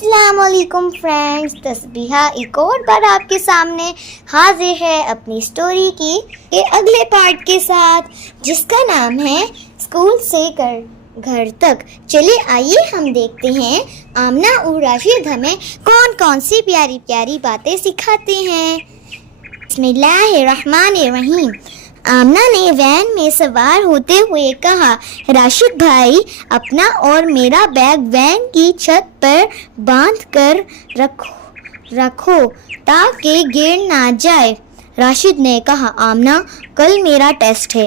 السلام علیکم فرینڈز، تسبیحہ ایک اور بار آپ کے سامنے حاضر ہے اپنی سٹوری کی اگلے پارٹ کے ساتھ، جس کا نام ہے اسکول سے گھر تک۔ چلے آئیے ہم دیکھتے ہیں آمنہ اور راشد ہمیں کون کون سی پیاری پیاری باتیں سکھاتے ہیں۔ بسم اللہ الرحمن الرحیم۔ آمنہ نے وین میں سوار ہوتے ہوئے کہا، راشد بھائی، اپنا اور میرا بیگ وین کی چھت پر باندھ کر رکھو تاکہ گر نہ جائے۔ راشد نے کہا، آمنہ، کل میرا ٹیسٹ ہے،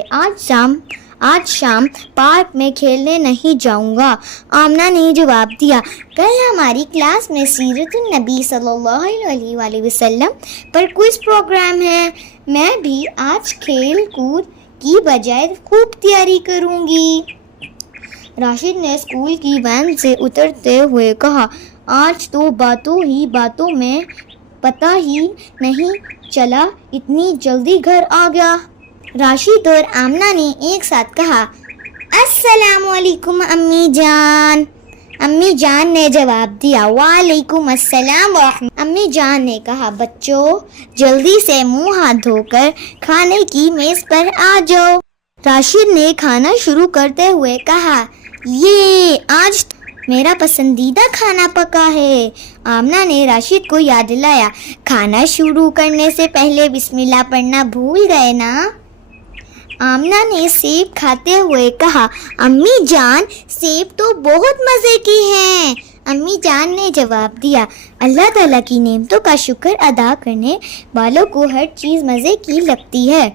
آج شام پارک میں کھیلنے نہیں جاؤں گا۔ آمنہ نے جواب دیا، کل ہماری کلاس میں سیرت النبی صلی اللہ علیہ وآلہ وسلم پر کوئز پروگرام ہے، میں بھی آج کھیل کود کی بجائے خوب تیاری کروں گی۔ راشد نے اسکول کی وین سے اترتے ہوئے کہا، آج تو باتوں میں پتہ ہی نہیں چلا اتنی جلدی گھر آ گیا۔ راشد اور آمنہ نے ایک ساتھ کہا، السلام علیکم امی جان۔ امی جان نے جواب دیا، وعلیکم السلام ورحمۃ۔ امی جان نے کہا، بچوں جلدی سے منہ ہاتھ دھو کر کھانے کی میز پر آ جاؤ۔ راشد نے کھانا شروع کرتے ہوئے کہا، یہ آج میرا پسندیدہ کھانا پکا ہے۔ آمنہ نے راشد کو یاد دلایا، کھانا شروع کرنے سے پہلے بسم اللہ پڑھنا بھول گئے نا؟ آمنہ نے سیب کھاتے ہوئے کہا، امی جان سیب تو بہت مزے کی ہیں۔ امی جان نے جواب دیا، اللہ تعالیٰ کی نعمتوں کا شکر ادا کرنے والوں کو ہر چیز مزے کی لگتی ہے۔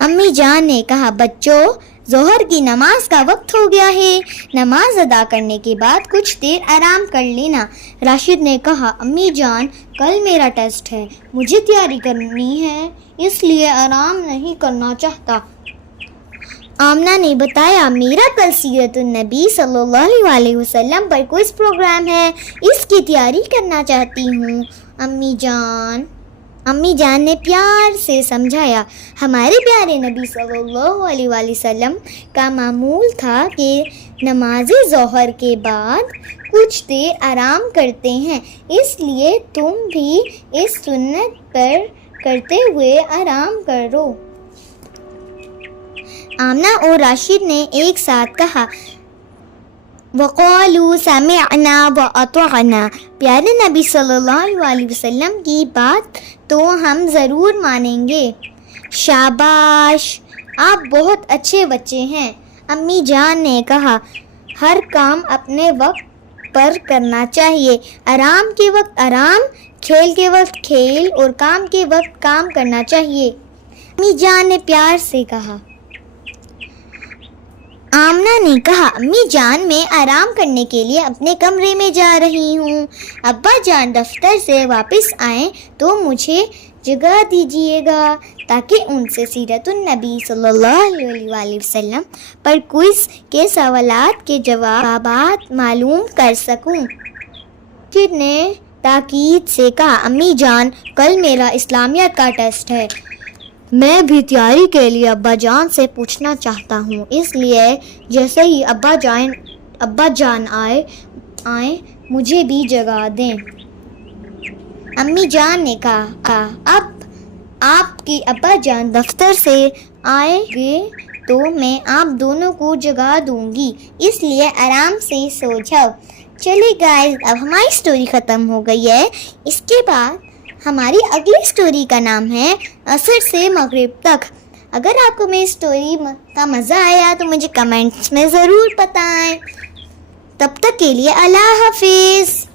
امی جان نے کہا، بچوں ظہر کی نماز کا وقت ہو گیا ہے، نماز ادا کرنے کے بعد کچھ دیر آرام کر لینا۔ راشد نے کہا، امی جان کل میرا ٹیسٹ ہے، مجھے تیاری کرنی ہے، اس لیے آرام نہیں کرنا چاہتا۔ آمنہ نے بتایا، میرا کل سیرت النبی صلی اللہ علیہ وسلم پر کوئز پروگرام ہے، اس کی تیاری کرنا چاہتی ہوں امی جان۔ امی جان نے پیار سے سمجھایا، ہمارے پیارے نبی صلی اللہ علیہ وآلہ وسلم کا معمول تھا کہ نماز ظہر کے بعد کچھ دیر آرام کرتے ہیں، اس لیے تم بھی اس سنت پر کرتے ہوئے آرام کرو۔ آمنہ اور راشد نے ایک ساتھ کہا، وَقَالُوا سَمِعْنَا وَأَطَعْنَا۔ پیارے نبی صلی اللہ علیہ وسلم کی بات تو ہم ضرور مانیں گے۔ شاباش، آپ بہت اچھے بچے ہیں۔ امی جان نے کہا، ہر کام اپنے وقت پر کرنا چاہیے، آرام کے وقت آرام، کھیل کے وقت کھیل اور کام کے وقت کام کرنا چاہیے۔ امی جان نے پیار سے کہا۔ آمنہ نے کہا، امی جان میں آرام کرنے کے لیے اپنے کمرے میں جا رہی ہوں، ابا جان دفتر سے واپس آئیں تو مجھے جگا دیجیے گا تاکہ ان سے سیرت النبی صلی اللہ علیہ وآلہ وسلم پر کوئز کے سوالات کے جوابات معلوم کر سکوں۔ راشد نے تاکید سے کہا، امی جان کل میرا اسلامیات کا ٹیسٹ ہے، میں بھی تیاری کے لیے ابا جان سے پوچھنا چاہتا ہوں، اس لیے جیسے ہی ابا جان آئیں مجھے بھی جگا دیں۔ امی جان نے کہا، اب آپ کی ابا جان دفتر سے آئیں گے تو میں آپ دونوں کو جگا دوں گی، اس لیے آرام سے سو جاؤ۔ چلے گائز، اب ہماری سٹوری ختم ہو گئی ہے۔ اس کے بعد ہماری اگلی سٹوری کا نام ہے عصر سے مغرب تک۔ اگر آپ کو میری سٹوری کا مزہ آیا تو مجھے کمنٹس میں ضرور بتائیں۔ تب تک کے لیے اللہ حافظ۔